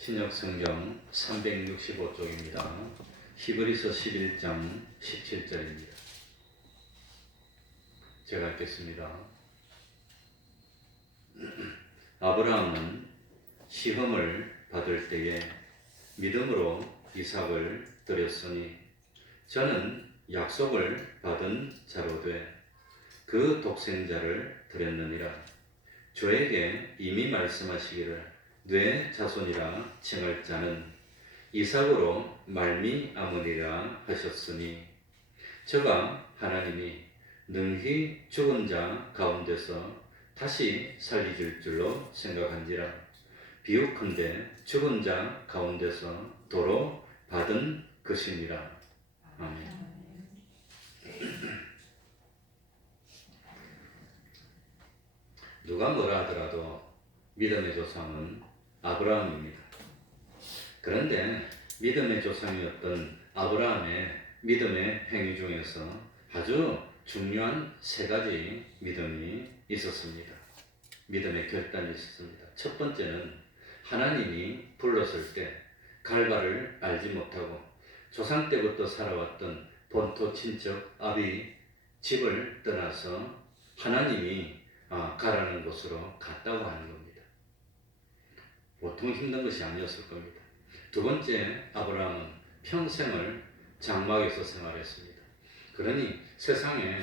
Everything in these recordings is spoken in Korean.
신약 성경 365쪽입니다. 히브리서 11장 17절입니다. 제가 읽겠습니다. 아브라함은 시험을 받을 때에 믿음으로 이삭을 드렸으니 저는 약속을 받은 자로 돼 그 독생자를 드렸느니라. 저에게 이미 말씀하시기를 내 자손이라 칭할 자는 이삭으로 말미암으리라 하셨으니 저가 하나님이 능히 죽은 자 가운데서 다시 살리실 줄로 생각한지라. 비유컨대 죽은 자 가운데서 도로 받은 것이니라. 아멘. 누가 뭐라 하더라도 믿음의 조상은 아브라함입니다. 그런데 믿음의 조상이었던 아브라함의 믿음의 행위 중에서 아주 중요한 세 가지 믿음이 있었습니다. 믿음의 결단이 있었습니다. 첫 번째는 하나님이 불렀을 때 갈바를 알지 못하고 조상 때부터 살아왔던 본토 친척 아비 집을 떠나서 하나님이 가라는 곳으로 갔다고 하는 겁니다. 보통 힘든 것이 아니었을 겁니다. 두 번째, 아브라함은 평생을 장막에서 생활했습니다. 그러니 세상에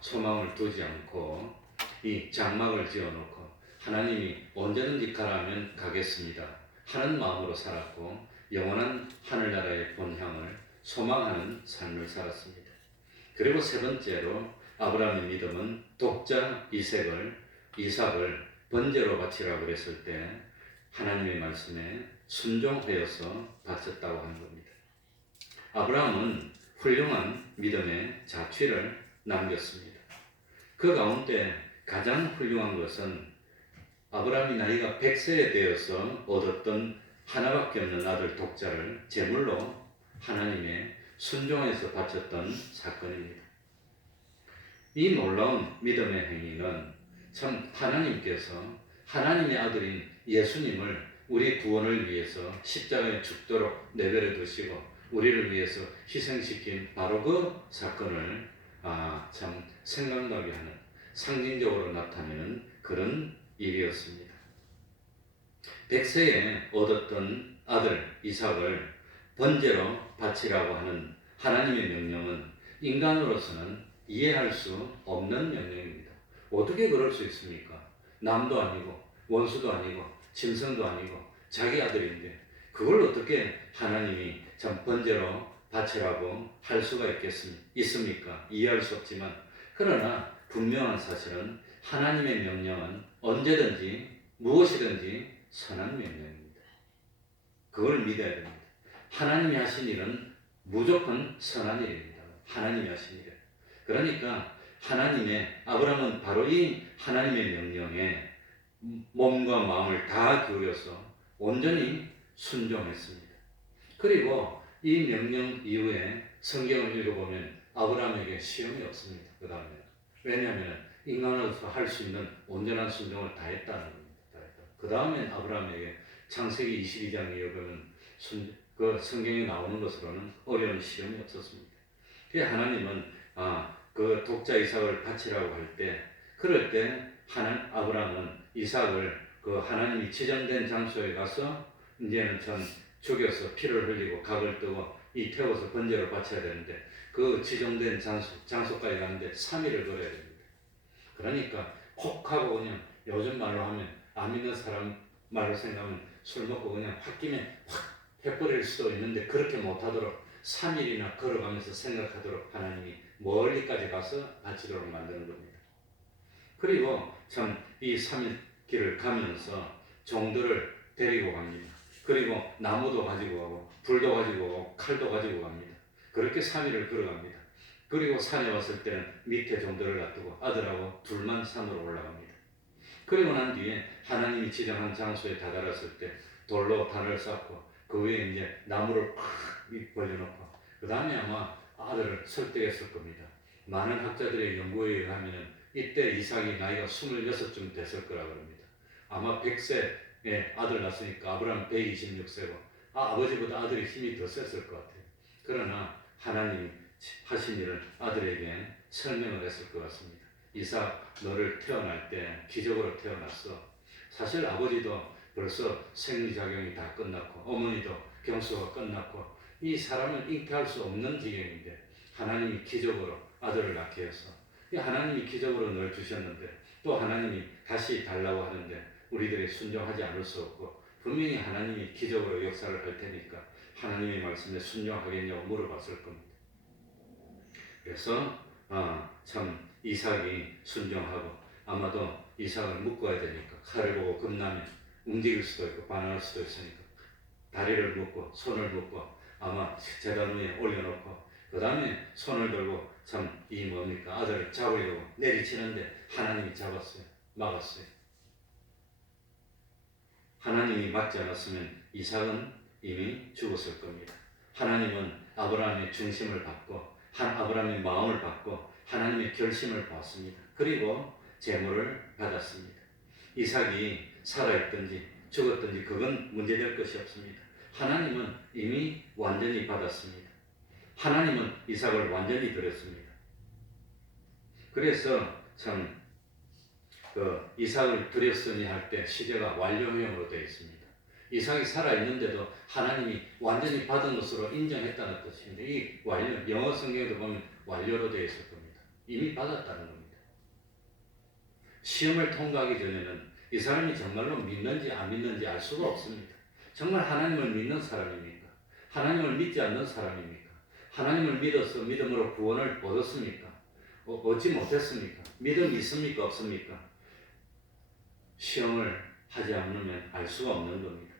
소망을 두지 않고 이 장막을 지어놓고 하나님이 언제든지 가라면 가겠습니다 하는 마음으로 살았고 영원한 하늘나라의 본향을 소망하는 삶을 살았습니다. 그리고 세 번째로 아브라함의 믿음은 독자 이삭을 번제로 바치라고 그랬을 때 하나님의 말씀에 순종하여서 바쳤다고 하는 겁니다. 아브라함은 훌륭한 믿음의 자취를 남겼습니다. 그 가운데 가장 훌륭한 것은 아브라함이 나이가 100세에 되어서 얻었던 하나밖에 없는 아들 독자를 제물로 하나님의 순종해서 바쳤던 사건입니다. 이 놀라운 믿음의 행위는 참 하나님께서 하나님의 아들인 예수님을 우리 구원을 위해서 십자가에 죽도록 내버려 두시고 우리를 위해서 희생시킨 바로 그 사건을 참 생각나게 하는 상징적으로 나타내는 그런 일이었습니다. 100세에 얻었던 아들 이삭을 번제로 바치라고 하는 하나님의 명령은 인간으로서는 이해할 수 없는 명령입니다. 어떻게 그럴 수 있습니까? 남도 아니고 원수도 아니고 짐승도 아니고 자기 아들인데 그걸 어떻게 하나님이 참 번제로 바치라고 할 수가 있습니까? 이해할 수 없지만 그러나 분명한 사실은 하나님의 명령은 언제든지 무엇이든지 선한 명령입니다. 그걸 믿어야 됩니다. 하나님이 하신 일은 무조건 선한 일입니다. 하나님이 하신 일은. 그러니까 아브라함은 바로 이 하나님의 명령에 몸과 마음을 다 기울여서 온전히 순종했습니다. 그리고 이 명령 이후에 성경을 읽어보면 아브라함에게 시험이 없습니다. 그 다음에 왜냐하면 인간으로서 할 수 있는 온전한 순종을 다 했다는 겁니다. 그 다음엔 아브라함에게 창세기 22장에 읽으면 그 성경에 나오는 것으로는 어려운 시험이 없었습니다. 그래서 하나님은 그 독자 이삭을 바치라고 할 때 그럴 때 아브라함은 이삭을 그 하나님이 지정된 장소에 가서 이제는 전 죽여서 피를 흘리고 각을 뜨고 이 태워서 번제로 바쳐야 되는데 그 지정된 장소까지 가는데 3일을 걸어야 됩니다. 그러니까 혹 하고 그냥 요즘 말로 하면 안 믿는 사람 말로 생각하면 술 먹고 그냥 홧김에 확 해버릴 수도 있는데 그렇게 못하도록 3일이나 걸어가면서 생각하도록 하나님이 멀리까지 가서 바치도록 만드는 겁니다. 그리고 참 이 3일 길을 가면서 종들을 데리고 갑니다. 그리고 나무도 가지고 가고 불도 가지고 가고 칼도 가지고 갑니다. 그렇게 3일을 걸어갑니다. 그리고 산에 왔을 때는 밑에 종들을 놔두고 아들하고 둘만 산으로 올라갑니다. 그리고 난 뒤에 하나님이 지정한 장소에 다다랐을 때 돌로 단을 쌓고 그 위에 이제 나무를 팍 벌려놓고 그 다음에 아마 아들을 설득했을 겁니다. 많은 학자들의 연구에 의하면 이때 이삭이 나이가 26쯤 됐을 거라고 합니다. 아마 100세 아들 낳았으니까 아브라함 126세고 아버지보다 아들이 힘이 더 셌을 것 같아요. 그러나 하나님이 하신 일을 아들에게 설명을 했을 것 같습니다. 이삭, 너를 태어날 때 기적으로 태어났어. 사실 아버지도 벌써 생리작용이 다 끝났고 어머니도 경수가 끝났고 이 사람은 잉태할 수 없는 지경인데 하나님이 기적으로 아들을 낳게 해서 하나님이 기적으로 널 주셨는데 또 하나님이 다시 달라고 하는데 우리들이 순종하지 않을 수 없고 분명히 하나님이 기적으로 역사를 할 테니까 하나님의 말씀에 순종하겠냐고 물어봤을 겁니다. 그래서 참 이삭이 순종하고 아마도 이삭을 묶어야 되니까 칼을 보고 겁나면 움직일 수도 있고 반항할 수도 있으니까 다리를 묶고 손을 묶고 아마 제단 위에 올려놓고 그 다음에 손을 들고 참 이 뭡니까 아들을 잡으려고 내리치는데 하나님이 잡았어요. 막았어요. 하나님이 막지 않았으면 이삭은 이미 죽었을 겁니다. 하나님은 아브라함의 중심을 받고 아브라함의 마음을 받고 하나님의 결심을 받습니다. 그리고 제물을 받았습니다. 이삭이 살아있든지 죽었든지 그건 문제될 것이 없습니다. 하나님은 이미 완전히 받았습니다. 하나님은 이삭을 완전히 드렸습니다. 그래서 참 이삭을 드렸으니 할 때 시제가 완료형으로 되어 있습니다. 이삭이 살아있는데도 하나님이 완전히 받은 것으로 인정했다는 뜻입니다. 이 완료, 영어 성경에도 보면 완료로 되어 있을 겁니다. 이미 받았다는 겁니다. 시험을 통과하기 전에는 이 사람이 정말로 믿는지 안 믿는지 알 수가 없습니다. 정말 하나님을 믿는 사람입니까? 하나님을 믿지 않는 사람입니까? 하나님을 믿어서 믿음으로 구원을 얻었습니까? 얻지 못했습니까? 믿음이 있습니까? 없습니까? 시험을 하지 않으면 알 수가 없는 겁니다.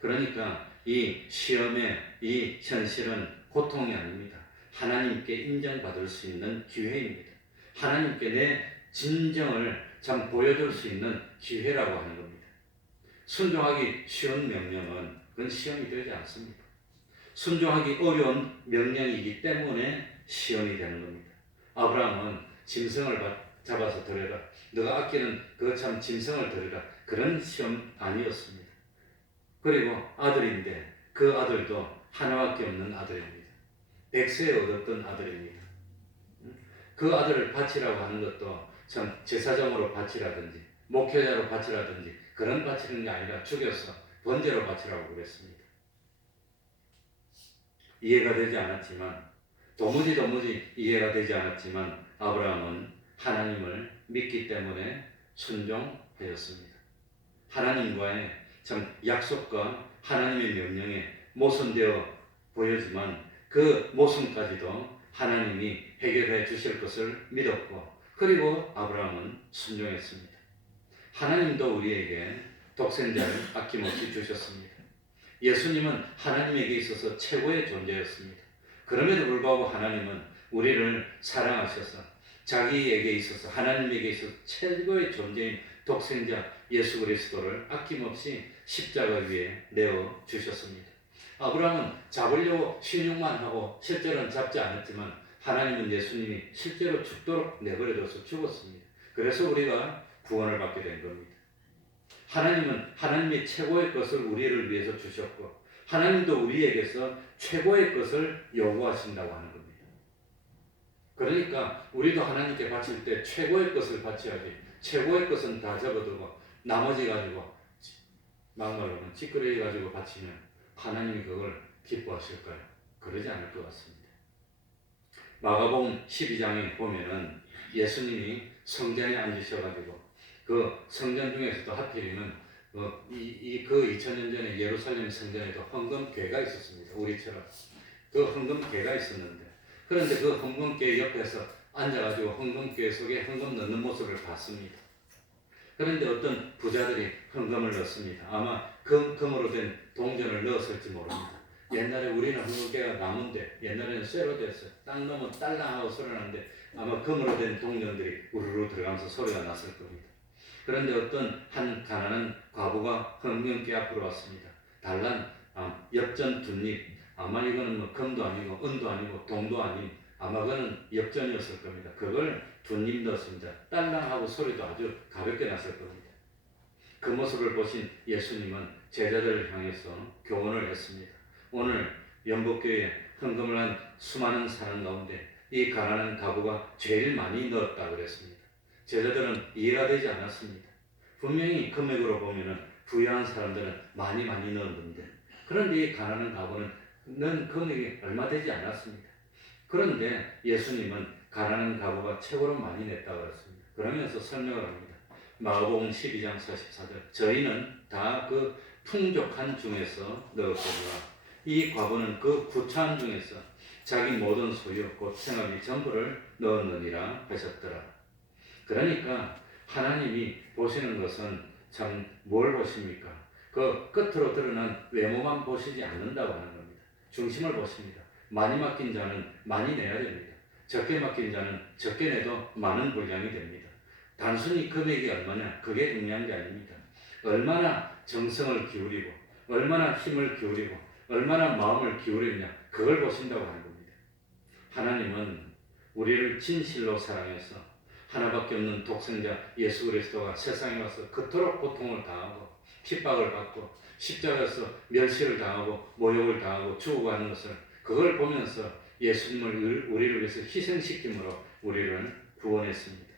그러니까 이 시험의 이 현실은 고통이 아닙니다. 하나님께 인정받을 수 있는 기회입니다. 하나님께 내 진정을 참 보여줄 수 있는 기회라고 하는 겁니다. 순종하기 쉬운 명령은 그건 시험이 되지 않습니다. 순종하기 어려운 명령이기 때문에 시험이 되는 겁니다. 아브라함은 짐승을 잡아서 드려라. 너가 아끼는 그 참 짐승을 드려라. 그런 시험 아니었습니다. 그리고 아들인데 그 아들도 하나밖에 없는 아들입니다. 백세에 얻었던 아들입니다. 그 아들을 바치라고 하는 것도 참 제사장으로 바치라든지 목회자로 바치라든지 그런 바치는 게 아니라 죽여서 번제로 바치라고 그랬습니다. 이해가 되지 않았지만 도무지 이해가 되지 않았지만 아브라함은 하나님을 믿기 때문에 순종하였습니다. 하나님과의 참 약속과 하나님의 명령에 모순되어 보이지만 그 모순까지도 하나님이 해결해 주실 것을 믿었고 그리고 아브라함은 순종했습니다. 하나님도 우리에게 독생자를 아낌없이 주셨습니다. 예수님은 하나님에게 있어서 최고의 존재였습니다. 그럼에도 불구하고 하나님은 우리를 사랑하셔서 자기에게 있어서 하나님에게 있어서 최고의 존재인 독생자 예수 그리스도를 아낌없이 십자가 위에 내어 주셨습니다. 아브라함은 잡으려고 신용만 하고 실제로는 잡지 않았지만 하나님은 예수님이 실제로 죽도록 내버려둬서 죽었습니다. 그래서 우리가 구원을 받게 된 겁니다. 하나님은 하나님의 최고의 것을 우리를 위해서 주셨고 하나님도 우리에게서 최고의 것을 요구하신다고 하는 겁니다. 그러니까 우리도 하나님께 바칠 때 최고의 것을 바쳐야지 최고의 것은 다 접어두고 나머지 가지고 막말로는 찌끄러기 가지고 바치면 하나님이 그걸 기뻐하실까요? 그러지 않을 것 같습니다. 마가복음 12장에 보면은 예수님이 성전에 앉으셔가지고 그 성전 중에서도 하필이면 그 2000년 전에 예루살렘 성전에도 헌금궤가 있었습니다. 우리처럼 그 헌금궤가 있었는데 그런데 그 헌금궤 옆에서 앉아가지고 헌금궤 속에 헌금 넣는 모습을 봤습니다. 그런데 어떤 부자들이 헌금을 넣습니다. 아마 금으로 된 동전을 넣었을지 모릅니다. 옛날에 우리는 헌금궤가 나무인데 옛날에는 쇠로 됐어요. 딱 넣으면 딸랑하고 소리 나는데 아마 금으로 된 동전들이 우르르 들어가면서 소리가 났을 겁니다. 그런데 어떤 한 가난한 과부가 헌금궤 앞으로 왔습니다. 달란 엽전 둔잎 아마 이거는 뭐 금도 아니고 은도 아니고 동도 아닌 아마 그거는 엽전이었을 겁니다. 그걸 둔잎 넣었습니다. 딸랑하고 소리도 아주 가볍게 났을 겁니다. 그 모습을 보신 예수님은 제자들을 향해서 교훈을 했습니다. 오늘 연복교회에 헌금을 한 수많은 사람 가운데 이 가난한 가구가 제일 많이 넣었다고 그랬습니다. 제자들은 이해가 되지 않았습니다. 분명히 금액으로 보면은 부유한 사람들은 많이 넣었는데, 그런데 이 가난한 가구는 넣은 금액이 얼마 되지 않았습니다. 그런데 예수님은 가난한 가구가 최고로 많이 냈다고 했습니다. 그러면서 설명을 합니다. 마가복음 12장 44절, 저희는 다 그 풍족한 중에서 넣었거니와 이 과부는 그 구차한 중에서 자기 모든 소유 곧 생활비 전부를 넣었느니라 하셨더라. 그러니까 하나님이 보시는 것은 참 뭘 보십니까? 그 끝으로 드러난 외모만 보시지 않는다고 하는 겁니다. 중심을 보십니다. 많이 맡긴 자는 많이 내야 됩니다. 적게 맡긴 자는 적게 내도 많은 분량이 됩니다. 단순히 금액이 얼마냐, 그게 중요한 게 아닙니다. 얼마나 정성을 기울이고, 얼마나 힘을 기울이고, 얼마나 마음을 기울이느냐, 그걸 보신다고 하는 겁니다. 하나님은 우리를 진실로 사랑해서 하나밖에 없는 독생자 예수 그리스도가 세상에 와서 그토록 고통을 당하고 핍박을 받고 십자가에서 멸시를 당하고 모욕을 당하고 죽어가는 것을, 그걸 보면서 예수님을 우리를 위해서 희생시킴으로 우리를 구원했습니다.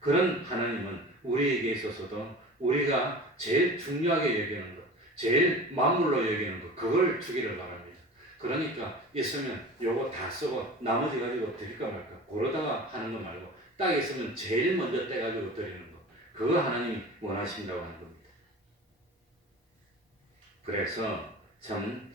그런 하나님은 우리에게 있어서도 우리가 제일 중요하게 여기는 것, 제일 만물로 여기는 것, 그걸 주기를 바랍니다. 그러니까 있으면 요거 다 쓰고 나머지 가지고 드릴까 말까 고르다가 하는 거 말고 딱 있으면 제일 먼저 떼가지고 드리는 거, 그거 하나님이 원하신다고 하는 겁니다. 그래서 참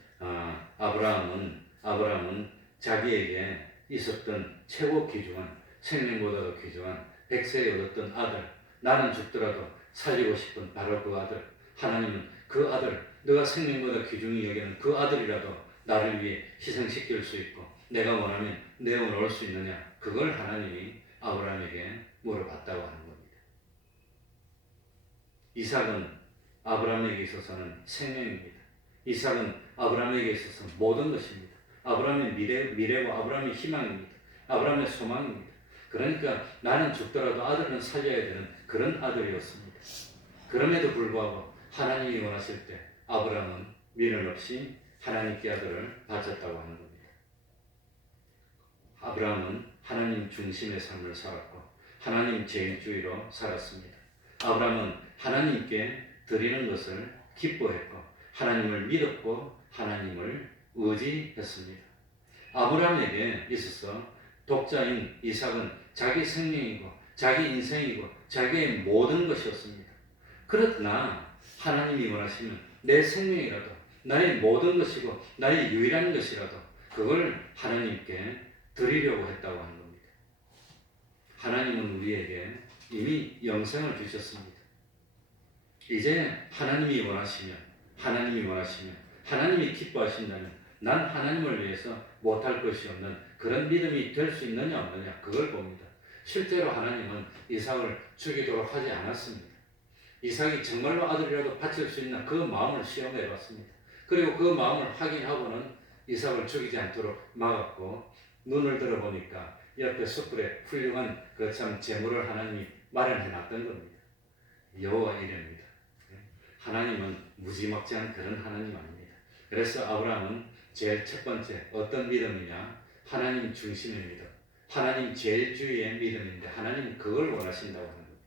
아브라함은 자기에게 있었던 최고 귀중한, 생명보다도 귀중한 백세에 얻었던 아들, 나는 죽더라도 살리고 싶은 바로 그 아들, 하나님은 그 아들, 너가 생명보다 귀중히 여기는 그 아들이라도 나를 위해 희생시킬 수 있고 내가 원하면 내어놓을 수 있느냐, 그걸 하나님이 아브라함에게 물어봤다고 하는 겁니다. 이삭은 아브라함에게 있어서는 생명입니다. 이삭은 아브라함에게 있어서 모든 것입니다. 아브라함의 미래고 아브라함의 희망입니다. 아브라함의 소망입니다. 그러니까 나는 죽더라도 아들은 살려야 되는 그런 아들이었습니다. 그럼에도 불구하고 하나님이 원하실 때 아브라함은 미련 없이 하나님께 아들을 바쳤다고 하는 겁니다. 아브라함은 하나님 중심의 삶을 살았고 하나님 제일주의로 살았습니다. 아브라함은 하나님께 드리는 것을 기뻐했고 하나님을 믿었고 하나님을 의지했습니다. 아브라함에게 있어서 독자인 이삭은 자기 생명이고 자기 인생이고 자기의 모든 것이었습니다. 그러나 하나님이 원하시면 내 생명이라도 나의 모든 것이고 나의 유일한 것이라도 그걸 하나님께 드리려고 했다고 하는 겁니다. 하나님은 우리에게 이미 영생을 주셨습니다. 이제 하나님이 원하시면 하나님이 기뻐하신다면 난 하나님을 위해서 못할 것이 없는 그런 믿음이 될 수 있느냐 없느냐, 그걸 봅니다. 실제로 하나님은 이삭을 죽이도록 하지 않았습니다. 이삭이 정말로 아들이라도 바칠 수 있나 그 마음을 시험해 봤습니다. 그리고 그 마음을 확인하고는 이삭을 죽이지 않도록 막았고, 눈을 들어보니까 옆에 숯불에 훌륭한 그 참 제물을 하나님이 마련해 놨던 겁니다. 여호와 이레입니다. 하나님은 무지막지한 그런 하나님 아닙니다. 그래서 아브라함은 제일 첫 번째 어떤 믿음이냐, 하나님 중심의 믿음, 하나님 제일주의의 믿음인데 하나님 그걸 원하신다고 하는 겁니다.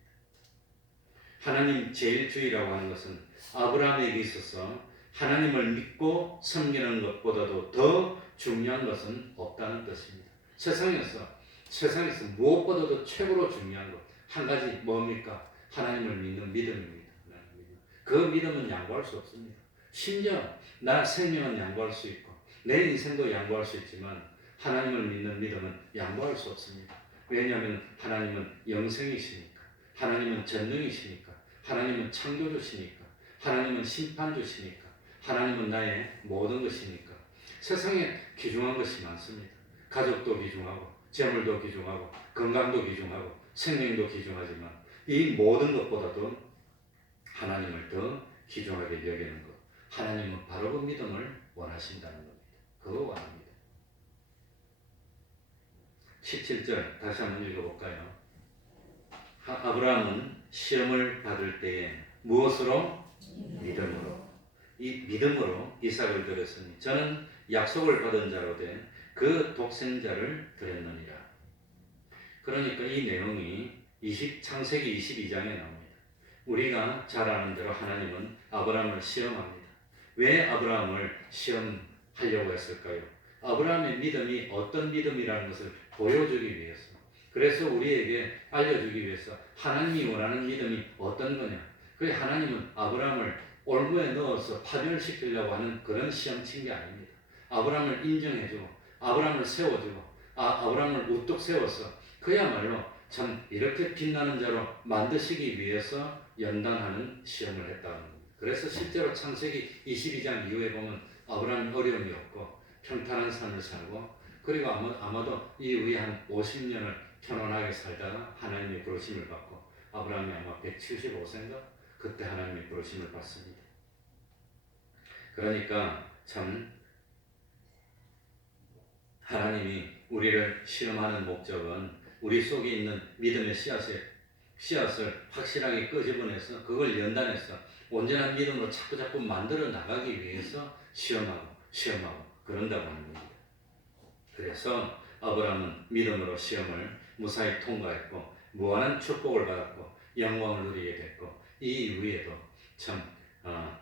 하나님 제일주의라고 하는 것은 아브라함에게 있어서 하나님을 믿고 섬기는 것보다도 더 중요한 것은 없다는 뜻입니다. 세상에서 무엇보다도 최고로 중요한 것 한 가지 뭡니까? 하나님을 믿는 믿음입니다. 그 믿음은 양보할 수 없습니다. 심지어 나 생명은 양보할 수 있고 내 인생도 양보할 수 있지만 하나님을 믿는 믿음은 양보할 수 없습니다. 왜냐하면 하나님은 영생이시니까, 하나님은 전능이시니까, 하나님은 창조주시니까, 하나님은 심판주시니까, 하나님은 나의 모든 것이니까. 세상에 귀중한 것이 많습니다. 가족도 귀중하고 재물도 귀중하고 건강도 귀중하고 생명도 귀중하지만 이 모든 것보다도 하나님을 더 귀중하게 여기는 것, 하나님은 바로 그 믿음을 원하신다는 겁니다. 그거 원합니다. 17절 다시 한번 읽어볼까요? 아브라함은 시험을 받을 때에 무엇으로? 믿음으로. 이 믿음으로 이삭을 드렸으니 저는 약속을 받은 자로 된 그 독생자를 드렸느니라. 그러니까 이 내용이 창세기 22장에 나옵니다. 우리가 잘 아는 대로 하나님은 아브라함을 시험합니다. 왜 아브라함을 시험하려고 했을까요? 아브라함의 믿음이 어떤 믿음이라는 것을 보여주기 위해서. 그래서 우리에게 알려주기 위해서 하나님이 원하는 믿음이 어떤 거냐. 그래 하나님은 아브라함을 올무에 넣어서 파멸시키려고 하는 그런 시험 친 게 아닙니다. 아브라함을 인정해주고 아브라함을 세워주고 아브라함을 우뚝 세워서 그야말로 참 이렇게 빛나는 자로 만드시기 위해서 연단하는 시험을 했다는 겁니다. 그래서 실제로 창세기 22장 이후에 보면 아브라함이 어려움이 없고 평탄한 삶을 살고 그리고 아마도 이후에 한 50년을 편안하게 살다가 하나님의 부르심을 받고 아브라함이 아마 175세인가 그때 하나님의 부르심을 받습니다. 그러니까 참 하나님이 우리를 시험하는 목적은 우리 속에 있는 믿음의 씨앗을 확실하게 끄집어내서 그걸 연단해서 온전한 믿음으로 자꾸 만들어 나가기 위해서 시험하고 그런다고 하는 겁니다. 그래서 아브라함은 믿음으로 시험을 무사히 통과했고 무한한 축복을 받았고 영광을 누리게 됐고 이 이후에도 참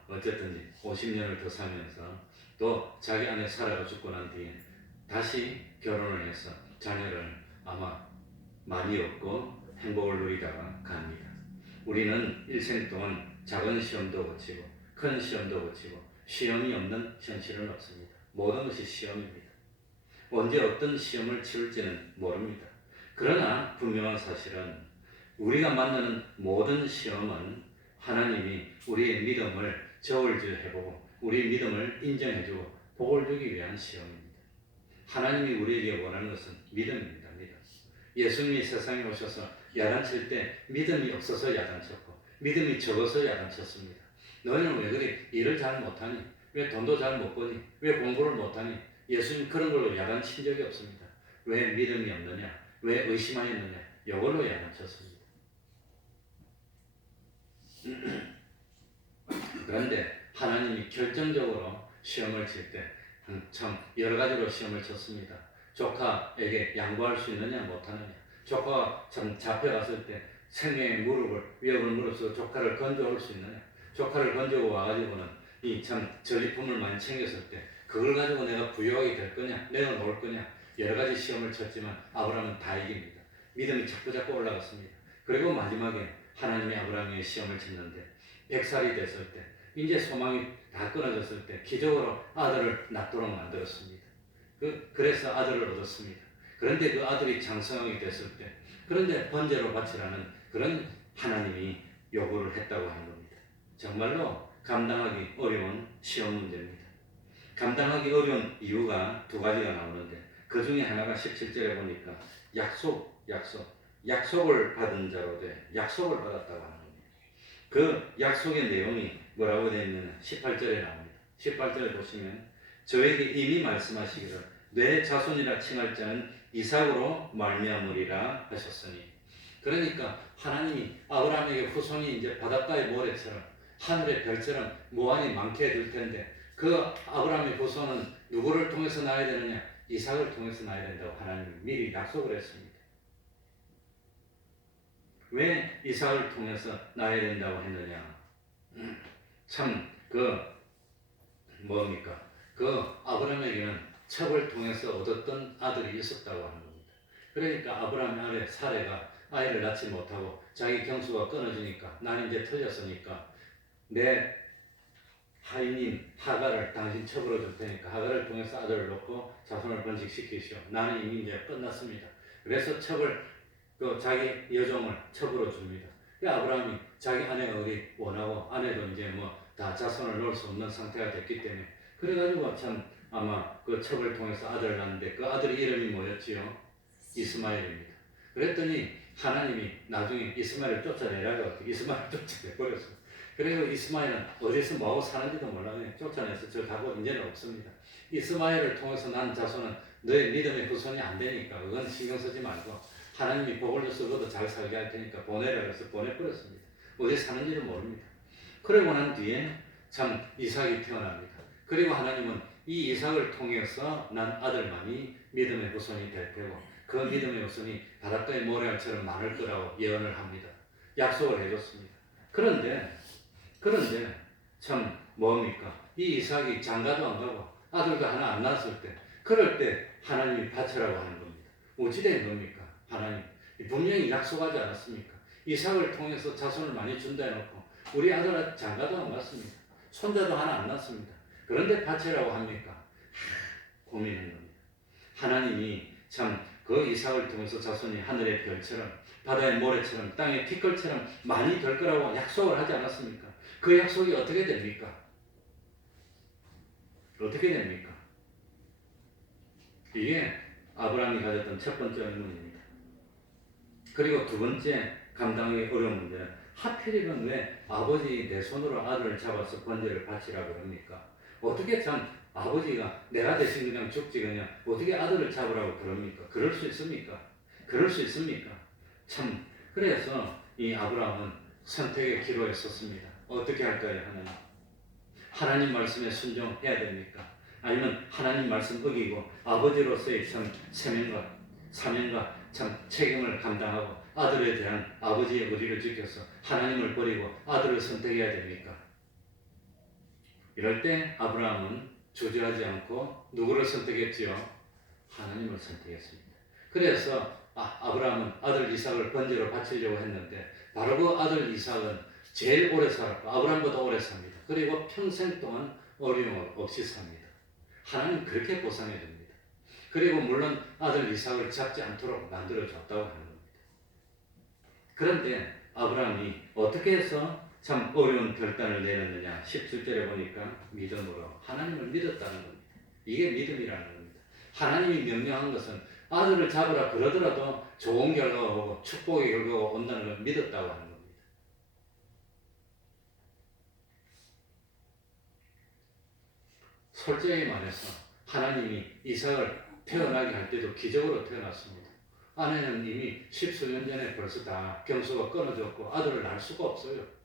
어쨌든지 50년을 더 살면서 또 자기 아내 사라가 죽고 난 뒤에 다시 결혼을 해서 자녀를 아마 많이 얻고 행복을 누리다가 갑니다. 우리는 일생 동안 작은 시험도 거치고 큰 시험도 거치고 시험이 없는 현실은 없습니다. 모든 것이 시험입니다. 언제 어떤 시험을 치를지는 모릅니다. 그러나 분명한 사실은 우리가 만나는 모든 시험은 하나님이 우리의 믿음을 저울질해보고 우리의 믿음을 인정해주고 복을 주기 위한 시험입니다. 하나님이 우리에게 원하는 것은 믿음입니다. 믿음. 예수님이 세상에 오셔서 야단칠 때 믿음이 없어서 야단쳤고 믿음이 적어서 야단쳤습니다. 너희는 왜 그래? 일을 잘 못하니? 왜 돈도 잘 못 버니? 왜 공부를 못하니? 예수님 그런 걸로 야단친 적이 없습니다. 왜 믿음이 없느냐? 왜 의심하였느냐? 이걸로 야단쳤습니다. 그런데 하나님이 결정적으로 시험을 칠 때 참 여러 가지로 시험을 쳤습니다. 조카에게 양보할 수 있느냐 못하느냐. 조카가 참 잡혀갔을 때 생명의 위협을 무릅쓰고 조카를 건져올 수 있느냐. 조카를 건져고 와가지고는 이 참 전리품을 많이 챙겼을 때 그걸 가지고 내가 부유하게 될 거냐 내가 놓을 거냐 여러 가지 시험을 쳤지만 아브라함은 다 이깁니다. 믿음이 자꾸 올라갔습니다. 그리고 마지막에 하나님이 아브라함의 시험을 쳤는데 100살이 됐을 때 이제 소망이 다 끊어졌을 때 기적으로 아들을 낳도록 만들었습니다. 그래서 아들을 얻었습니다. 그런데 그 아들이 장성하게 됐을 때 그런데 번제로 바치라는 그런 하나님이 요구를 했다고 하는 겁니다. 정말로 감당하기 어려운 시험 문제입니다. 감당하기 어려운 이유가 두 가지가 나오는데 그 중에 하나가 17절에 보니까 약속을 받은 자로 돼 약속을 받았다고 하는 겁니다. 그 약속의 내용이 뭐라고 되어 있느냐 18절에 나옵니다. 18절에 보시면 저에게 이미 말씀하시기를 내 자손이라 칭할 자는 이삭으로 말미암으리라 하셨으니 그러니까 하나님이 아브라함에게 후손이 이제 바닷가의 모래처럼 하늘의 별처럼 무한히 많게 해줄 텐데 그 아브라함의 후손은 누구를 통해서 나야 되느냐 이삭을 통해서 나야 된다고 하나님이 미리 약속을 했습니다. 왜 이삭을 통해서 나야 된다고 했느냐 참 뭡니까 아브라함에게는 첩을 통해서 얻었던 아들이 있었다고 하는 겁니다. 그러니까 아브라함의 아내 사레가 아이를 낳지 못하고 자기 경수가 끊어지니까 나는 이제 틀렸으니까 내 하인님 하갈을 당신 첩으로 줄 테니까 하갈을 통해서 아들을 놓고 자손을 번식시키시오. 나는 이미 이제 끝났습니다. 그래서 첩을 자기 여종을 첩으로 줍니다. 아브라함이 자기 아내가 어디 원하고 아내도 이제 다 자손을 놓을 수 없는 상태가 됐기 때문에 그래가지고 참 아마 그 첩을 통해서 아들을 낳는데 그 아들의 이름이 뭐였지요? 이스마엘입니다. 그랬더니 하나님이 나중에 이스마엘을 쫓아내라고 이스마엘을 쫓아내버렸어요. 그리고 이스마엘은 어디서 뭐하고 사는지도 몰라요. 쫓아내서 저 가고 이제는 없습니다. 이스마엘을 통해서 난 자손은 너의 믿음의 후손이 안 되니까 그건 신경 쓰지 말고 하나님이 복을 줘서 너도 잘 살게 할 테니까 보내라 그래서 보내버렸습니다. 어디 사는지를 모릅니다. 그러고 난 뒤에 참 이삭이 태어납니다. 그리고 하나님은 이 이삭을 통해서 난 아들만이 믿음의 후손이 될 테고 그 믿음의 후손이 바닷가의 모래알처럼 많을 거라고 예언을 합니다. 약속을 해줬습니다. 그런데 참 뭡니까? 이 이삭이 장가도 안 가고 아들도 하나 안 낳았을 때 그럴 때 하나님이 바쳐라고 하는 겁니다. 어찌된 겁니까? 하나님 분명히 약속하지 않았습니까? 이삭을 통해서 자손을 많이 준다 해놓고 우리 아들 장가도 안 갔습니다. 손자도 하나 안 낳습니다. 그런데 바쳐라고 합니까? 고민한 겁니다. 하나님이 참 그 이삭을 통해서 자손이 하늘의 별처럼 바다의 모래처럼 땅의 티끌처럼 많이 될 거라고 약속을 하지 않았습니까? 그 약속이 어떻게 됩니까? 어떻게 됩니까? 이게 아브라함이 가졌던 첫 번째 의문입니다. 그리고 두 번째 감당하기 어려운 문제는 하필이면 왜 아버지 내 손으로 아들을 잡아서 번제를 바치라고 그럽니까? 어떻게 참 아버지가 내가 대신 그냥 죽지 그냥 어떻게 아들을 잡으라고 그럽니까? 그럴 수 있습니까? 그럴 수 있습니까? 참 그래서 이 아브라함은 선택의 기로에 섰습니다. 어떻게 할까요? 하나님 말씀에 순종해야 됩니까? 아니면 하나님 말씀 어기고 아버지로서의 참 사명과 참 책임을 감당하고 아들에 대한 아버지의 의리를 지켜서 하나님을 버리고 아들을 선택해야 됩니까? 이럴 때 아브라함은 주저하지 않고 누구를 선택했지요? 하나님을 선택했습니다. 그래서 아브라함은 아들 이삭을 번제로 바치려고 했는데 바로 그 아들 이삭은 제일 오래 살았고 아브라함보다 오래 삽니다. 그리고 평생 동안 어려움 없이 삽니다. 하나님 그렇게 보상해 줍니다. 그리고 물론 아들 이삭을 잡지 않도록 만들어줬다고 하는 겁니다. 그런데 아브라함이 어떻게 해서 참 어려운 결단을 내렸느냐 17절에 보니까 믿음으로 하나님을 믿었다는 겁니다. 이게 믿음이라는 겁니다. 하나님이 명령한 것은 아들을 잡으라 그러더라도 좋은 결과가 오고 축복의 결과가 온다는 걸 믿었다고 하는 겁니다. 솔직히 말해서 하나님이 이삭을 태어나게 할 때도 기적으로 태어났습니다. 아내는 이미 10수년 전에 벌써 다 경수가 끊어졌고 아들을 낳을 수가 없어요.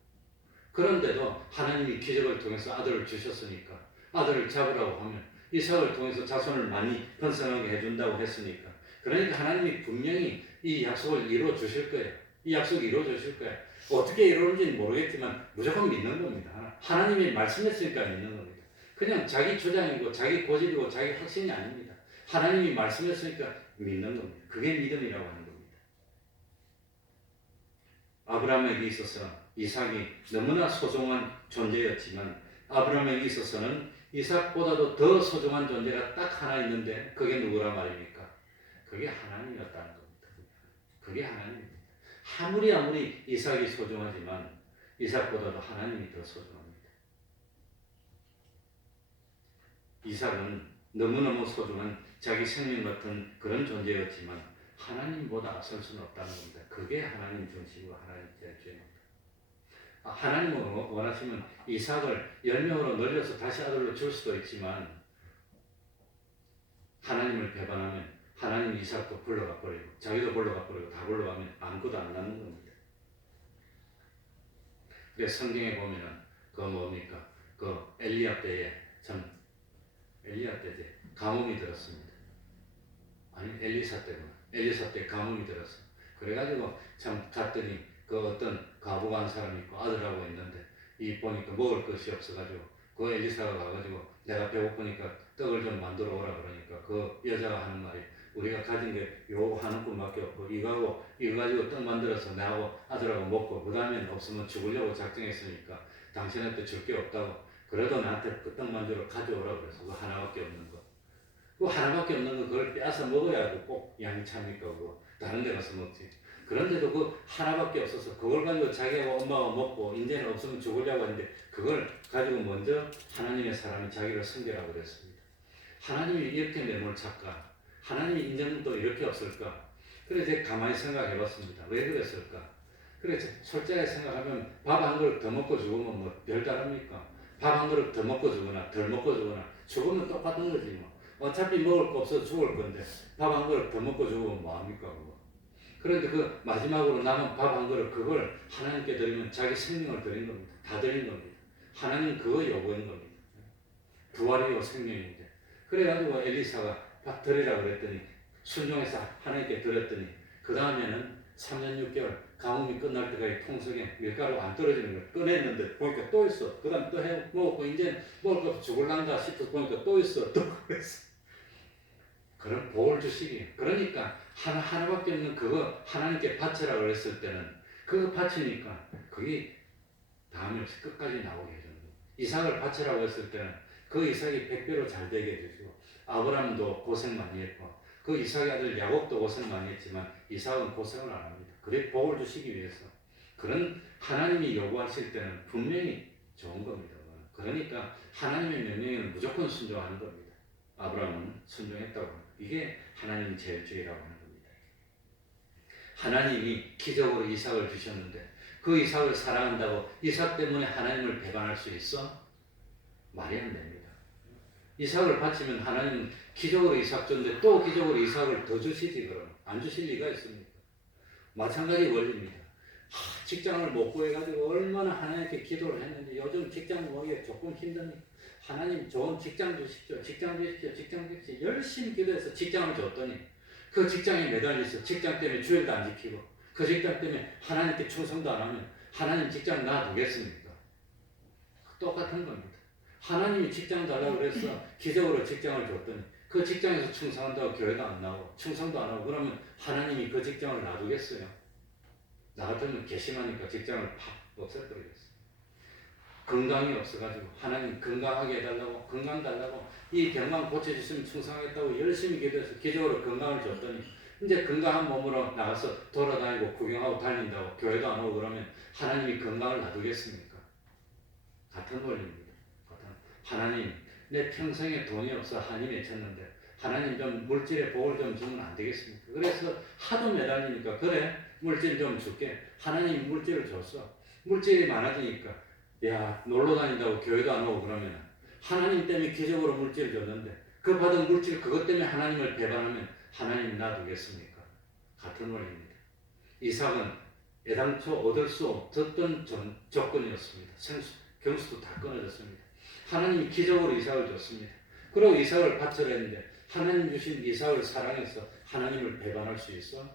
그런데도 하나님이 기적을 통해서 아들을 주셨으니까 아들을 잡으라고 하면 이삭을 통해서 자손을 많이 번성하게 해준다고 했으니까 그러니까 하나님이 분명히 이 약속을 이루어 주실 거예요. 이 약속을 이루어 주실 거예요. 어떻게 이루어지는지 모르겠지만 무조건 믿는 겁니다. 하나님이 말씀했으니까 믿는 겁니다. 그냥 자기 주장이고 자기 고집이고 자기 확신이 아닙니다. 하나님이 말씀했으니까 믿는 겁니다. 그게 믿음이라고 하는 겁니다. 아브라함에게 있어서 이삭이 너무나 소중한 존재였지만 아브라함에게 있어서는 이삭보다도 더 소중한 존재가 딱 하나 있는데 그게 누구란 말입니까? 그게 하나님이었다는 겁니다. 그게 하나님입니다. 아무리 이삭이 소중하지만 이삭보다도 하나님이 더 소중합니다. 이삭은 너무너무 소중한 자기 생명 같은 그런 존재였지만 하나님보다 앞설 수는 없다는 겁니다. 그게 하나님 중심이고 하나님 제일주입니다. 하나님은 원하시면 이삭을 10명으로 늘려서 다시 아들로 줄 수도 있지만 하나님을 배반하면 하나님 이삭도 불러가 버리고 자기도 불러가 버리고 다 불러가면 아무것도 안 남는 겁니다. 그래서 성경에 보면은 뭡니까? 엘리야 때에 가뭄이 들었습니다. 아니 엘리사 때구나. 엘리사 때 가뭄이 들었어. 그래가지고 참 갔더니 어떤 과부가 한 사람이 있고 아들하고 있는데 보니까 먹을 것이 없어가지고 그 엘리사가 가가지고 내가 배고프니까 떡을 좀 만들어 오라 그러니까 그 여자가 하는 말이 우리가 가진 게 요 한 움큼밖에 없고 이거 가지고 떡 만들어서 나하고 아들하고 먹고 그 다음엔 없으면 죽으려고 작정했으니까 당신한테 줄 게 없다고 그래도 나한테 그 떡 만들어 가져오라 그래서 그 하나밖에 없는 거 그 하나밖에 없는 거 그걸 빼앗아 먹어야 꼭 양이 찹니까 그거 다른 데 가서 먹지. 그런데도 그 하나밖에 없어서 그걸 가지고 자기하고 엄마가 먹고 이제는 없으면 죽으려고 했는데 그걸 가지고 먼저 하나님의 사람이 자기를 섬기라고 그랬습니다. 하나님이 이렇게 매몰찰까? 하나님의 인정도 이렇게 없을까? 그래서 제가 가만히 생각해 봤습니다. 왜 그랬을까? 그래서 솔직하게 생각하면 밥 한 그릇 더 먹고 죽으면 뭐 별다릅니까? 밥 한 그릇 더 먹고 죽거나 덜 먹고 죽거나 죽으면 똑같은 거지 뭐. 어차피 먹을 거 없어서 죽을 건데 밥 한 그릇 더 먹고 죽으면 뭐합니까 그거. 그런데 그 마지막으로 남은 밥 한 그릇 그걸 하나님께 드리면 자기 생명을 드린 겁니다. 다 드린 겁니다. 하나님 그거 요구한 겁니다. 부활이요 생명인데. 그래가지고 엘리사가 밥 드리라 그랬더니 순종해서 하나님께 드렸더니 그 다음에는 3년 6개월 가뭄이 끝날 때까지 통속에 밀가루 안 떨어지는 걸 꺼냈는데 보니까 또 있어. 그 다음 또 해 먹고 이제 먹을 거 죽을란다 싶어서 보니까 또 있어. 또 그랬어. 그런 복을 주시기. 그러니까 하나밖에 없는 그거 하나님께 바쳐라 그랬을 때는 그거 바치니까 그게 다음에 없이 끝까지 나오게 해주는 거예요. 이삭을 바쳐라고 했을 때는 그 이삭이 100배로 잘 되게 해주시고 아브라함도 고생 많이 했고 그 이삭의 아들 야곱도 고생 많이 했지만 이삭은 고생을 안 합니다. 그래 복을 주시기 위해서 그런 하나님이 요구하실 때는 분명히 좋은 겁니다. 그러니까 하나님의 명령에는 무조건 순종하는 겁니다. 아브라함은 순종했다고 합니다. 이게 하나님의 제일주의라고 하는 겁니다. 하나님이 기적으로 이삭을 주셨는데 그 이삭을 사랑한다고 이삭 때문에 하나님을 배반할 수 있어? 말이 안 됩니다. 이삭을 바치면 하나님은 기적으로 이삭 줬는데 또 기적으로 이삭을 더 주시지 그럼 안 주실 리가 있습니까? 마찬가지 원리입니다. 직장을 못 구해가지고 얼마나 하나님께 기도를 했는지 요즘 직장 구하기가 조금 힘드니까 하나님 좋은 직장 주십시오. 직장 주십시오. 직장 주십시오. 열심히 기도해서 직장을 줬더니 그 직장에 매달려서 직장 때문에 주일도 안 지키고 그 직장 때문에 하나님께 충성도 안 하면 하나님 직장 놔두겠습니까? 똑같은 겁니다. 하나님이 직장 달라고 그래서 기적으로 직장을 줬더니 그 직장에서 충성한다고 교회도 안 나오고 충성도 안 하고 그러면 하나님이 그 직장을 놔두겠어요? 나 같으면 괘씸하니까 직장을 팍 없애버리겠어요. 건강이 없어가지고 하나님 건강하게 해달라고 건강 달라고 이 병만 고쳐주시면 충성하겠다고 열심히 기도해서 기적으로 건강을 줬더니 이제 건강한 몸으로 나가서 돌아다니고 구경하고 다닌다고 교회도 안 오고 그러면 하나님이 건강을 놔두겠습니까? 같은 원리입니다. 하나님 내 평생에 돈이 없어 한이 맺혔는데 하나님 좀 물질의 복을 좀 주면 안 되겠습니까? 그래서 하도 매달리니까 그래 물질 좀 줄게. 하나님 물질을 줬어. 물질이 많아지니까 야 놀러 다닌다고 교회도 안 오고 그러면 하나님 때문에 기적으로 물질을 줬는데 그 받은 물질 그것 때문에 하나님을 배반하면 하나님 놔두겠습니까? 같은 원리입니다. 이삭은 애당초 얻을 수 없었던 조건이었습니다. 경수도 다 끊어졌습니다. 하나님이 기적으로 이삭을 줬습니다. 그리고 이삭을 바쳐야 했는데 하나님 주신 이삭을 사랑해서 하나님을 배반할 수 있어?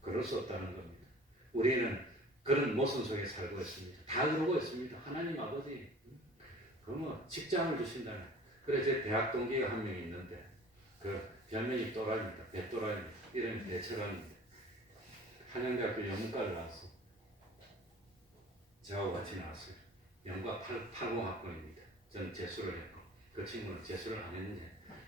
그럴 수 없다는 겁니다. 우리는 그런 모순 속에 살고 있습니다. 다 그러고 있습니다. 하나님 아버지 그러면 직장을 주신다면 그래 제 대학 동기가 한 명 있는데 그 별명이 또라이입니다. 배또라이입니다. 이름이 배철환입니다. 한양대학교 영문과를 나왔어. 저하고 같이 나왔어요. 영과 80학번입니다. 저는 재수를 했고 그 친구는 재수를 안 했는데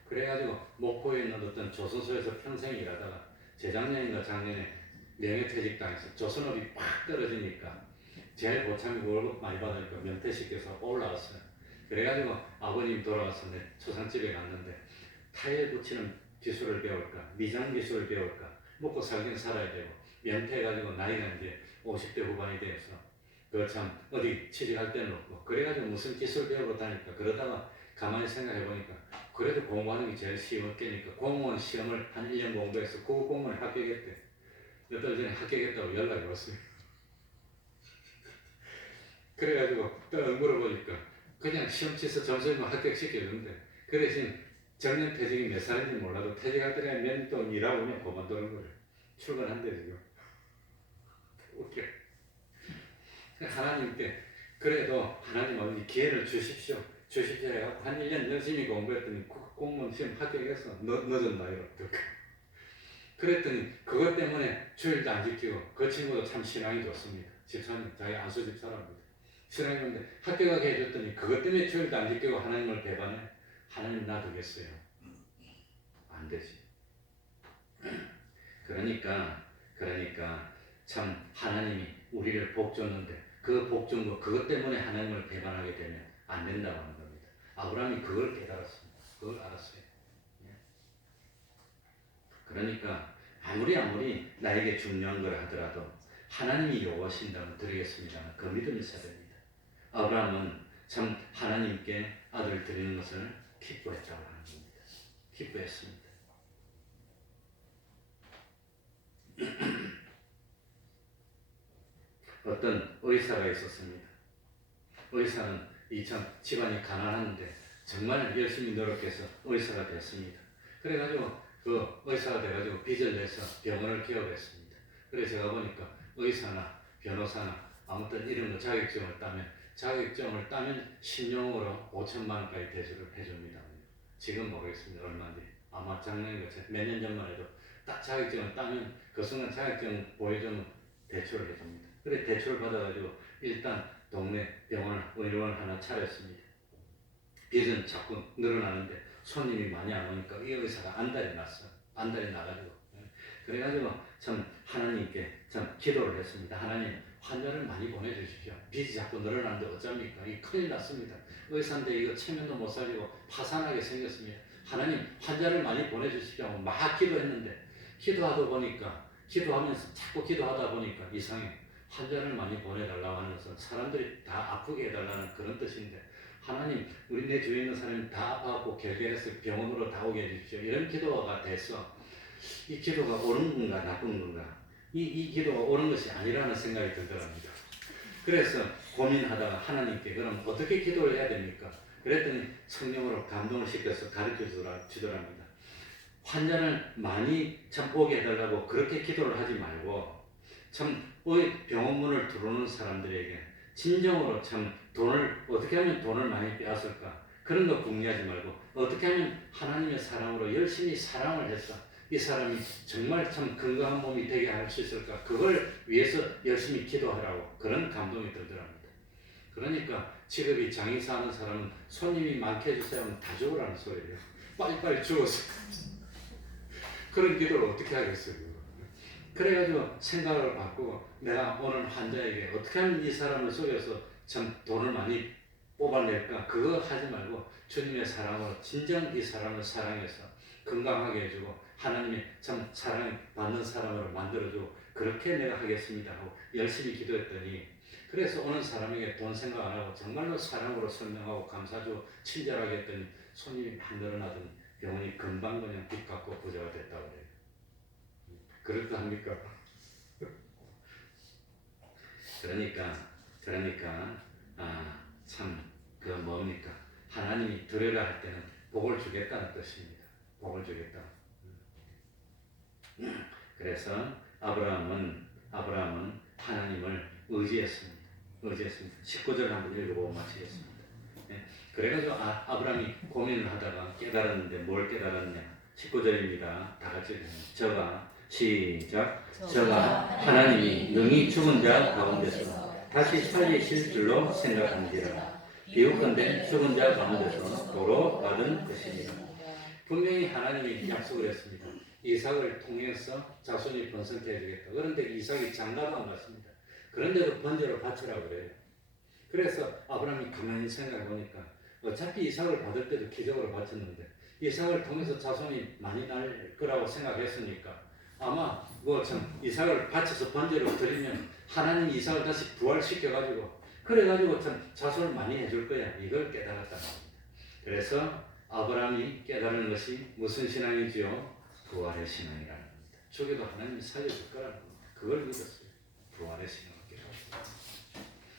그래가지고 목포에 있는 어떤 조선소에서 평생 일하다가 재작년인가 작년에 명예퇴직당해서 조선업이 팍 떨어지니까 제일 고참이고 월급 많이 받으니까 명퇴시켜서 올라왔어요. 그래가지고 아버님 돌아와서 내 초상집에 갔는데 타일 붙이는 기술을 배울까 미장 기술을 배울까 먹고 살긴 살아야 되고 명퇴해가지고 나이가 이제 50대 후반이 돼서 그 참 어디 취직할 데는 없고 그래가지고 무슨 기술 배우러 다니까 그러다가 가만히 생각해 보니까 그래도 공부하는 게 제일 쉬웠겠니까 공무원 시험을 한 1년 공부해서 그거 공무원에 합격했대. 몇 달 전에 합격했다고 연락이 왔어요. 그래가지고 또 물어보니까 그냥 시험 치서 점수만 합격시켜주는데 그 대신 정년 퇴직이 몇 살인지 몰라도 퇴직할 때까지 몇 년 동안 일하고 그냥 그만두는 거예요. 출근한대 지금. 웃겨. 하나님께 그래도 하나님 아버지 기회를 주십시오. 주십시오 해갖고 한 1년 열심히 공부했더니 공무원 시험 합격해서 늦은 나이로 그랬더니 그것 때문에 주일도 안 지키고 그 친구도 참 신앙이 좋습니다. 집사님 자기 안수집 사람입니다. 신앙이 좋은데 합격하게 해줬더니 그것 때문에 주일도 안 지키고 하나님을 배반해. 하나님 놔두겠어요? 안 되지. 그러니까 참 하나님이 우리를 복 줬는데 그 복 준 거 그것 때문에 하나님을 배반하게 되면 안 된다고 하는 겁니다. 아브라함이 그걸 깨달았습니다. 그걸 알았어요. 그러니까 아무리 나에게 중요한 걸 하더라도 하나님이 요구하신다면 드리겠습니다. 그 믿음이 있어야 됩니다. 아브라함은 참 하나님께 아들을 드리는 것을 기뻐했다고 하는 겁니다. 기뻐했습니다. 어떤 의사가 있었습니다. 의사는 이참 집안이 가난한데 정말 열심히 노력해서 의사가 됐습니다. 그래가지고 그 의사가 돼가지고 빚을 내서 병원을 개업했습니다. 그래서 제가 보니까 의사나 변호사나 아무튼 이런 거 자격증을 따면 신용으로 5천만 원까지 대출을 해줍니다. 지금 모르겠습니다. 얼마인지. 아마 작년인가 몇 년 전만 해도 딱 자격증을 따면 그 순간 자격증 보여주면 대출을 해줍니다. 그래 대출을 받아가지고 일단 동네 병원을 의료원을 하나 차렸습니다. 빚은 자꾸 늘어나는데 손님이 많이 안 오니까 이 의사가 안달이 났어. 안달이 나가지고 그래가지고 참 하나님께 참 기도를 했습니다. 하나님 환자를 많이 보내주십시오. 빚이 자꾸 늘어나는데 어쩝니까? 이 큰일 났습니다. 의사인데 이거 체면도 못 살리고 파산하게 생겼습니다. 하나님 환자를 많이 보내주십시오. 막 기도했는데 기도하면서 자꾸 기도하다 보니까 이상해. 환자를 많이 보내달라고 하는 것은 사람들이 다 아프게 해달라는 그런 뜻인데 하나님 우리 내 주위에 있는 사람이 다 아파갖고 결국에서 병원으로 다 오게 해주십시오. 이런 기도가 돼서 이 기도가 옳은 건가 나쁜 건가 이 기도가 옳은 것이 아니라는 생각이 들더랍니다. 그래서 고민하다가 하나님께 그럼 어떻게 기도를 해야 됩니까? 그랬더니 성령으로 감동을 시켜서 가르쳐 주더랍니다. 환자를 많이 참 오게 해달라고 그렇게 기도를 하지 말고 참 병원문을 들어오는 사람들에게 진정으로 참 어떻게 하면 돈을 많이 빼앗을까 그런 거 궁리하지 말고 어떻게 하면 하나님의 사랑으로 열심히 사랑을 해서 이 사람이 정말 참 건강한 몸이 되게 할 수 있을까 그걸 위해서 열심히 기도하라고 그런 감동이 들더랍니다. 그러니까 직업이 장의사 하는 사람은 손님이 많게 해주세요 하면 다 죽으라는 소리예요. 빨리빨리 죽었어. 그런 기도를 어떻게 하겠어요. 그래가지고 생각을 바꾸고 내가 오늘 환자에게 어떻게 하면 이 사람을 속여서 참 돈을 많이 뽑아낼까 그거 하지 말고 주님의 사랑으로 진정 이 사람을 사랑해서 건강하게 해주고 하나님의 참 사랑받는 사람으로 만들어주고 그렇게 내가 하겠습니다 하고 열심히 기도했더니 그래서 오는 사람에게 돈 생각 안 하고 정말로 사랑으로 설명하고 감사주고 친절하게 했더니 손님이 막 늘어나더니 병원이 금방 그냥 빚 갚고 부자가 됐다고 그래요. 그렇답니까? 그러니까 참 그 뭡니까? 하나님이 들으라 할 때는 복을 주겠다는 뜻입니다. 복을 주겠다. 그래서 아브라함은 하나님을 의지했습니다. 19절 한번 읽어보고 마치겠습니다. 그래가지고 아브라함이 고민을 하다가 깨달았는데 뭘 깨달았냐? 19절입니다. 다 같이 저가 시작. 저가 하나님이 능히 죽은 자 가운데서 다시 살리실 줄로 생각합니다. 비웃건대 죽은 자 가운데서 도로 받은 것입니다. 분명히 하나님이 약속을 했습니다. 이삭을 통해서 자손이 번성케 해주겠다. 그런데 이삭이 장가도 안 갔습니다. 그런데도 번제로 바치라고 그래요. 그래서 아브라함이 가만히 생각해 보니까 어차피 이삭을 받을 때도 기적으로 바쳤는데 이삭을 통해서 자손이 많이 날 거라고 생각했으니까 아마 이삭을 바쳐서 번제로 드리면 하나님 이삭을 다시 부활시켜가지고 그래가지고 참 자손을 많이 해줄 거야. 이걸 깨달았단 말입니다. 그래서 아브라함이 깨달은 것이 무슨 신앙이지요? 부활의 신앙이라는 겁니다. 죽여도 하나님이 살려줄 거라는 겁니다. 그걸 믿었어요. 부활의 신앙을 깨달았습니다.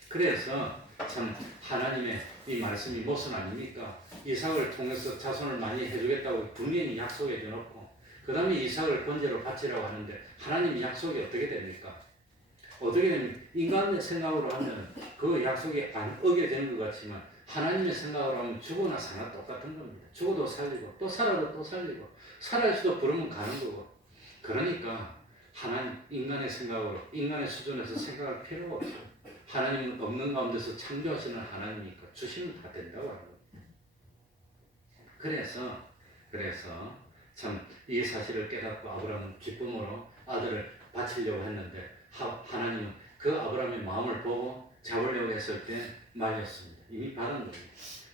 그래서 참 하나님의 이 말씀이 무슨 아닙니까? 이삭을 통해서 자손을 많이 해주겠다고 분명히 약속해 줘놓고 그 다음에 이삭을 번제로 바치라고 하는데 하나님 약속이 어떻게 됩니까? 어떻게 되면 인간의 생각으로 하면 그 약속이 안 어겨지는 것 같지만 하나님의 생각으로 하면 죽어나 사나 똑같은 겁니다. 죽어도 살리고 또 살아도 또 살리고 살아있어도 부르면 가는 거고 그러니까 하나님 인간의 생각으로 인간의 수준에서 생각할 필요가 없어요. 하나님은 없는 가운데서 창조하시는 하나님이니까 주시면 다 된다고 하는 겁니다. 그래서 참 이 사실을 깨닫고 아브라함은 기쁨으로 아들을 바치려고 했는데 하나님은 그 아브라함의 마음을 보고 잡으려고 했을 때 말렸습니다. 이미 받은 겁니다.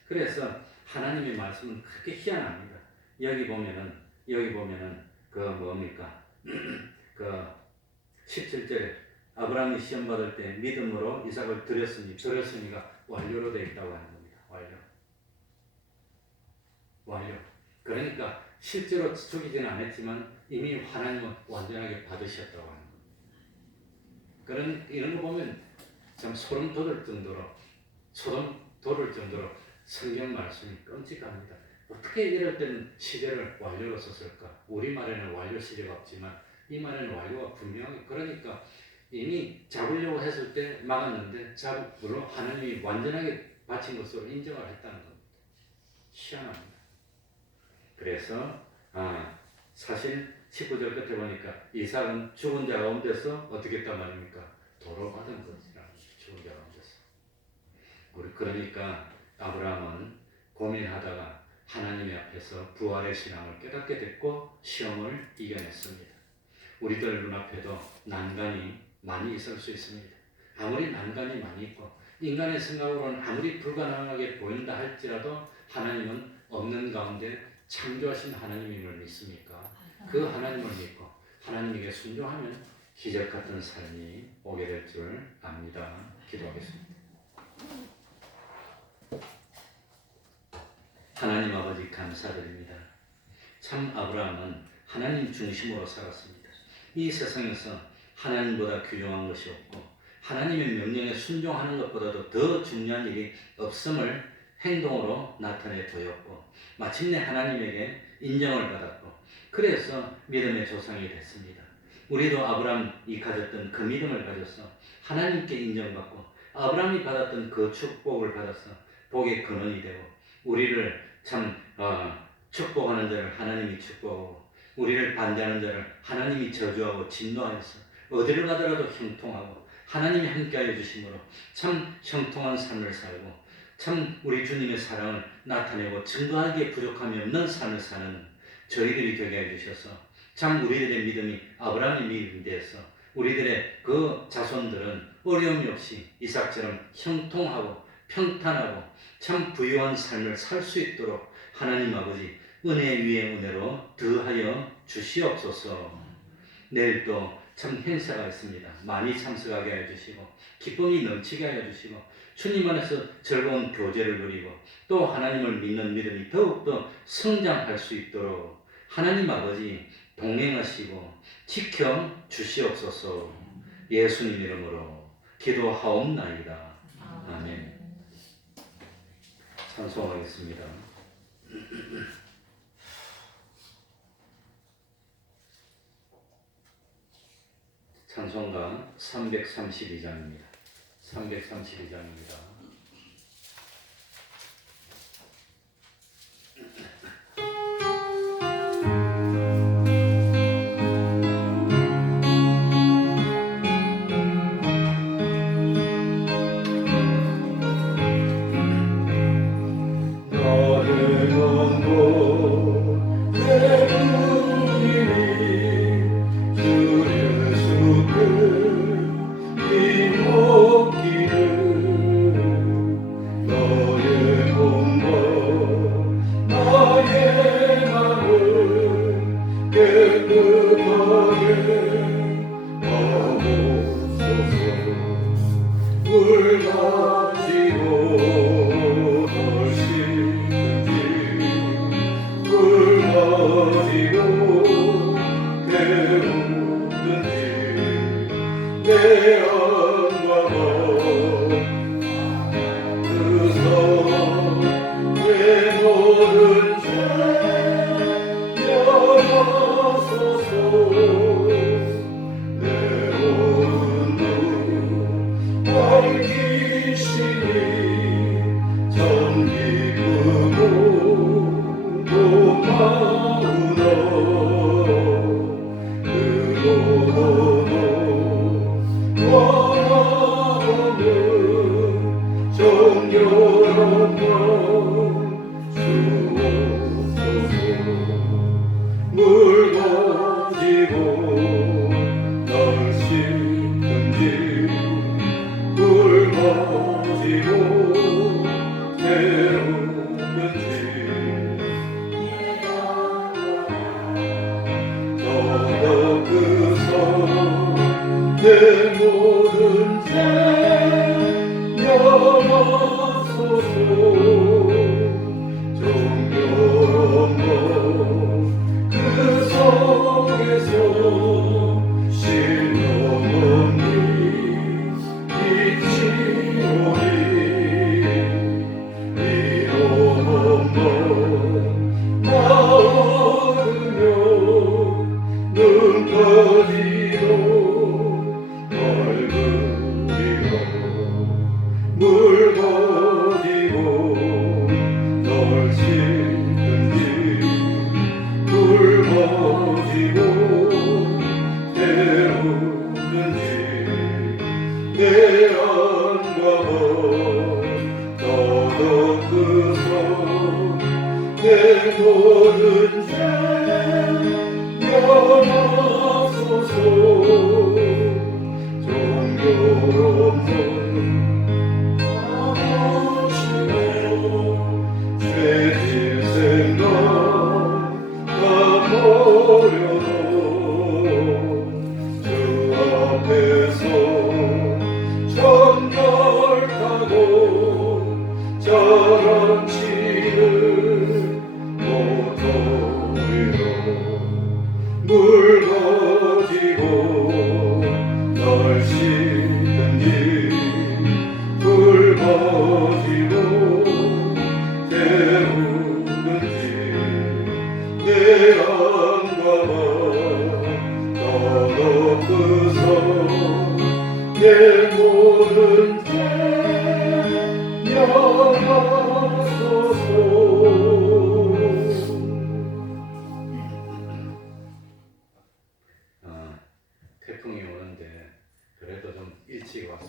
그래서 하나님의 말씀은 그렇게 희한합니다. 여기 보면은 그 뭡니까? 그 17절에 아브라함이 시험 받을 때 믿음으로 이삭을 드렸으니가 완료로 되어 있다고 하는 겁니다. 완료. 그러니까 실제로 죽이지는 않았지만 이미 하나님은 완전하게 받으셨다고 하는 겁니다. 이런 거 보면 참 소름 돋을 정도로 성경 말씀이 끔찍합니다. 어떻게 이럴 때는 시제를 완료로 썼을까? 우리말에는 완료 시제가 없지만 이 말에는 완료가 분명히, 그러니까 이미 잡으려고 했을 때 막았는데 물론 하나님이 완전하게 바친 것으로 인정을 했다는 겁니다. 희한합니다. 그래서 사실 19절 끝에 보니까 이삭은 죽은 자 가운데서 어떻게 했단 말입니까? 도로 받은 것이라는, 죽은 자 가운데서. 그러니까 아브라함은 고민하다가 하나님의 앞에서 부활의 신앙을 깨닫게 됐고 시험을 이겨냈습니다. 우리들 눈앞에도 난간이 많이 있을 수 있습니다. 아무리 난간이 많이 있고 인간의 생각으로는 아무리 불가능하게 보인다 할지라도 하나님은 없는 가운데 창조하신 하나님임을 믿습니까? 그 하나님을 믿고 하나님에게 순종하면 기적 같은 삶이 오게 될 줄 압니다. 기도하겠습니다. 하나님 아버지 감사드립니다. 참 아브라함은 하나님 중심으로 살았습니다. 이 세상에서 하나님보다 귀중한 것이 없고 하나님의 명령에 순종하는 것보다도 더 중요한 일이 없음을 행동으로 나타내 보였고 마침내 하나님에게 인정을 받았고 그래서 믿음의 조상이 됐습니다. 우리도 아브라함이 가졌던 그 믿음을 가져서 하나님께 인정받고 아브라함이 받았던 그 축복을 받아서 복의 근원이 되고 우리를 참 축복하는 자를 하나님이 축복하고 우리를 반대하는 자를 하나님이 저주하고 진노하여서 어디를 가더라도 형통하고 하나님이 함께하여 주심으로 참 형통한 삶을 살고 참 우리 주님의 사랑을 나타내고 증거하기에 부족함이 없는 삶을 사는 저희들이 되게 해주셔서 참 우리들의 믿음이 아브라함의 믿음이 되어서 우리들의 그 자손들은 어려움이 없이 이삭처럼 형통하고 평탄하고 참 부유한 삶을 살 수 있도록 하나님 아버지 은혜 위에 은혜로 더하여 주시옵소서. 내일도 참 행사가 있습니다. 많이 참석하게 해주시고 기쁨이 넘치게 하여 주시고 주님 안에서 즐거운 교제를 누리고 또 하나님을 믿는 믿음이 더욱더 성장할 수 있도록 하나님 아버지 동행하시고 지켜 주시옵소서. 예수님 이름으로 기도하옵나이다. 아멘. 찬송하겠습니다. 찬송가 332장입니다. 332장입니다. 그 속에서 시든지 굶어지고 태우든지 내 안과 더덕 그서 내 모든 죄 면하소서. 종교롭소 죄질 생각 다 버려도 주 앞에서 정결하고 자랑치는 모토리로 물 가지고 널 씻든지 불 가지고 태우든지 내 안과 더덕 그서 내 모든 죄 면하소서. 태풍이 오는데 그래도 좀 일찍 와서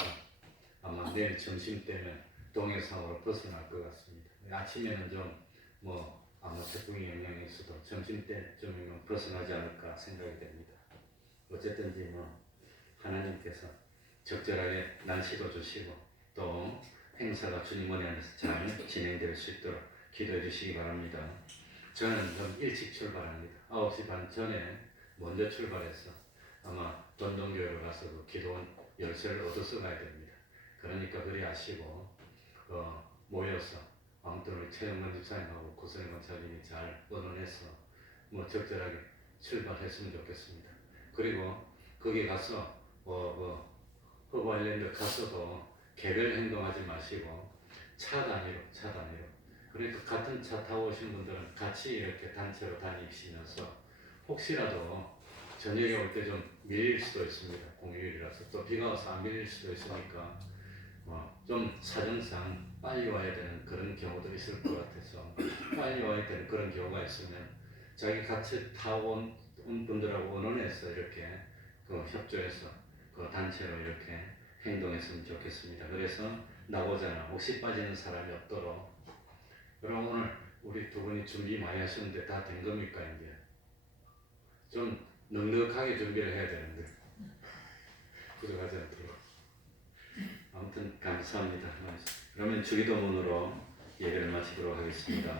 아마 내일 점심 때면 동해상으로 벗어날 것 같습니다. 아침에는 좀 아마 태풍이 영향이 있어도 점심 때쯤이면 벗어나지 않을까 생각이 됩니다. 어쨌든지 하나님께서 적절하게 날씨도 주시고 또 행사가 주님 은혜 안에서 잘 진행될 수 있도록 기도해 주시기 바랍니다. 저는 좀 일찍 출발합니다. 9시 반 전에 먼저 출발해서 아마 전동교회로 가서 그 기도원 열쇠를 얻어서 가야 됩니다. 그러니까 그리 아시고 모여서 아무튼 우리 최영만 집사님하고 고선영 권사님이 잘 의논해서 적절하게 출발했으면 좋겠습니다. 그리고 거기 가서 허브 아일랜드 가서도 개별 행동하지 마시고 차 단위로 그러니까 같은 차 타고 오신 분들은 같이 이렇게 단체로 다니시면서 혹시라도 저녁에 올 때 좀 밀릴 수도 있습니다. 공휴일이라서 또 비가 와서 안 밀릴 수도 있으니까 좀 사정상 빨리 와야 되는 그런 경우도 있을 것 같아서 빨리 와야 되는 그런 경우가 있으면 자기 같이 타고 온 분들하고 의논해서 이렇게 협조해서 단체로 이렇게 행동했으면 좋겠습니다. 그래서 나고자나 혹시 빠지는 사람이 없도록. 그럼 오늘 우리 두 분이 준비 많이 하셨는데 다 된 겁니까? 이제 좀 넉넉하게 준비를 해야 되는데 부족하지 않도록. 아무튼 감사합니다. 그러면 주기도문으로 예배를 마치도록 하겠습니다.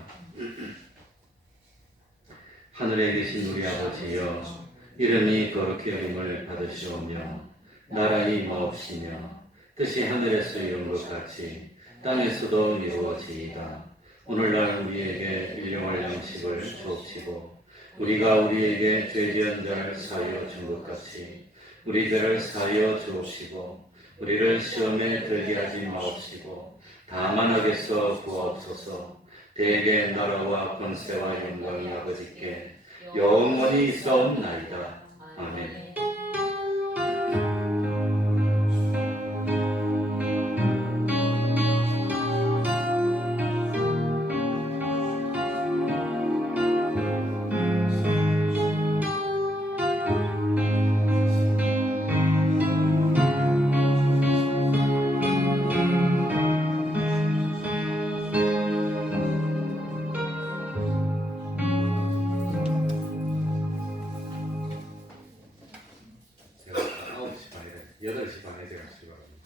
하늘에 계신 우리 아버지여, 이름이 거룩히 여김을 받으시오며 나라의 임하옵시며 뜻이 하늘에서 이룬 것 같이 땅에서도 이루어지이다. 오늘날 우리에게 일용할 양식을 주옵시고 우리가 우리에게 죄 지은 자를 사하여 준 것 같이 우리 죄를 사하여 주옵시고 우리를 시험에 들게 하지 마옵시고 다만 악에서 구하옵소서. 대개 나라와 권세와 영광이 아버지께 영원히 있사옵나이다. 아멘. 제가 9시 반에 8시 반에 제가 출발합니다.